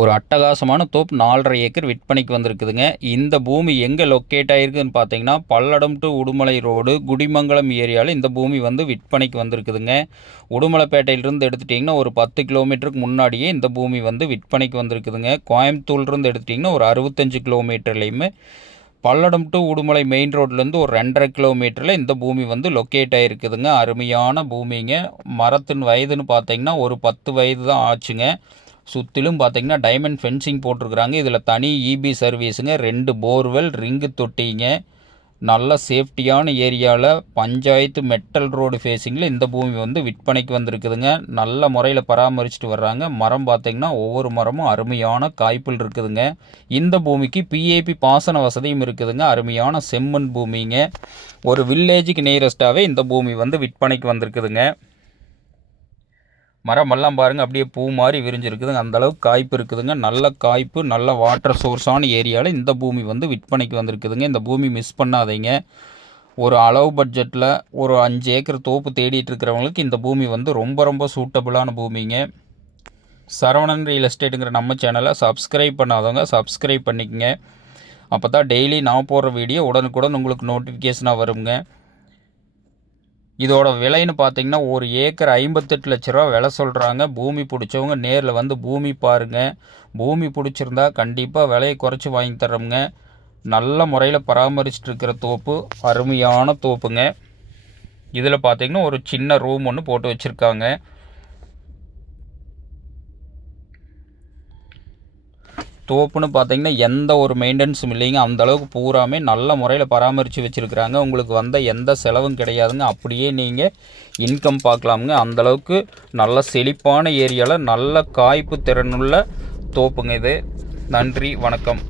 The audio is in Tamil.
ஒரு அட்டகாசமான தோப்பு 4.5 ஏக்கர் விற்பனைக்கு வந்திருக்குதுங்க. இந்த பூமி எங்கே லொக்கேட் ஆகிருக்குன்னு பார்த்தீங்கன்னா, பல்லடம் டு உடுமலை ரோடு குடிமங்கலம் ஏரியாவில் இந்த பூமி வந்து விற்பனைக்கு வந்திருக்குதுங்க. உடுமலைப்பேட்டையிலிருந்து எடுத்துட்டிங்கன்னா ஒரு 10 கிலோமீட்டருக்கு முன்னாடியே இந்த பூமி வந்து விற்பனைக்கு வந்திருக்குதுங்க. கோயம்புத்தூர்லேருந்து எடுத்துட்டிங்கன்னா ஒரு 65 கிலோமீட்டர்லேயுமே, பல்லடம் டு உடுமலை மெயின் ரோட்லேருந்து ஒரு 2.5 கிலோமீட்டரில் இந்த பூமி வந்து லொக்கேட் ஆகிருக்குதுங்க. அருமையான பூமிங்க. மரத்தின் வயதுன்னு பார்த்தீங்கன்னா ஒரு 10 வயது தான் ஆச்சுங்க. சுற்றிலும் பார்த்தீங்கன்னா டைமண்ட் ஃபென்சிங் போட்டிருக்கிறாங்க. இதில் தனி இபி சர்வீஸுங்க, 2 போர்வெல், ரிங்கு தொட்டிங்க. நல்ல சேஃப்டியான ஏரியாவில் பஞ்சாயத்து மெட்டல் ரோடு ஃபேஸிங்கில் இந்த பூமி வந்து விற்பனைக்கு வந்திருக்குதுங்க. நல்ல முறையில் பராமரிச்சுட்டு வர்றாங்க. மரம் பார்த்திங்கன்னா ஒவ்வொரு மரமும் அருமையான காய்ப்பில் இருக்குதுங்க. இந்த பூமிக்கு பிஏபி பாசன வசதியும் இருக்குதுங்க. அருமையான செம்மண் பூமிங்க. ஒரு வில்லேஜுக்கு நியரஸ்ட்டாகவே இந்த பூமி வந்து விற்பனைக்கு வந்திருக்குதுங்க. மரமெல்லாம் பாருங்கள் அப்படியே பூ மாதிரி விரிஞ்சிருக்குதுங்க. அந்தளவுக்கு காய்ப்பு இருக்குதுங்க. நல்ல காய்ப்பு, நல்ல வாட்டர் சோர்ஸான ஏரியாவில் இந்த பூமி வந்து விற்பனைக்கு வந்திருக்குதுங்க. இந்த பூமி மிஸ் பண்ணாதீங்க. ஒரு அளவு பட்ஜெட்டில் ஒரு 5 ஏக்கர் தோப்பு தேடிட்டு இருக்கிறவங்களுக்கு இந்த பூமி வந்து ரொம்ப ரொம்ப சூட்டபுளான பூமிங்க. சரவணன் ரியல் எஸ்டேட்டுங்கிற நம்ம சேனலை சப்ஸ்கிரைப் பண்ணாதவங்க சப்ஸ்கிரைப் பண்ணிக்கங்க. அப்போ தான் டெய்லி நான் போடுற வீடியோ உடனுக்குடன் உங்களுக்கு நோட்டிஃபிகேஷனாக வருங்க. இதோட விலைன்னு பார்த்தீங்கன்னா ஒரு ஏக்கர் 58 லட்ச ரூபா விலை சொல்கிறாங்க. பூமி பிடிச்சவங்க நேரில் வந்து பூமி பாருங்கள். பூமி பிடிச்சிருந்தா கண்டிப்பாக விலையை குறைச்சி வாங்கி தரோங்க. நல்ல முறையில் பராமரிச்சுட்டு இருக்கிற தோப்பு, அருமையான தோப்புங்க. இதில் பார்த்தீங்கன்னா ஒரு சின்ன ரூம் ஒன்று போட்டு வச்சுருக்காங்க. தோப்புன்னு பார்த்தீங்கன்னா எந்த ஒரு மெயின்டெனன்ஸும் இல்லைங்க. அந்தளவுக்கு பூராமே நல்ல முறையில் பராமரித்து வச்சுருக்குறாங்க. உங்களுக்கு வந்த எந்த செலவும் கிடையாதுங்க. அப்படியே நீங்கள் இன்கம் பார்க்கலாமுங்க. அந்தளவுக்கு நல்ல செழிப்பான ஏரியாவில் நல்ல காய்ப்பு திறனுள்ள தோப்புங்க இது. நன்றி, வணக்கம்.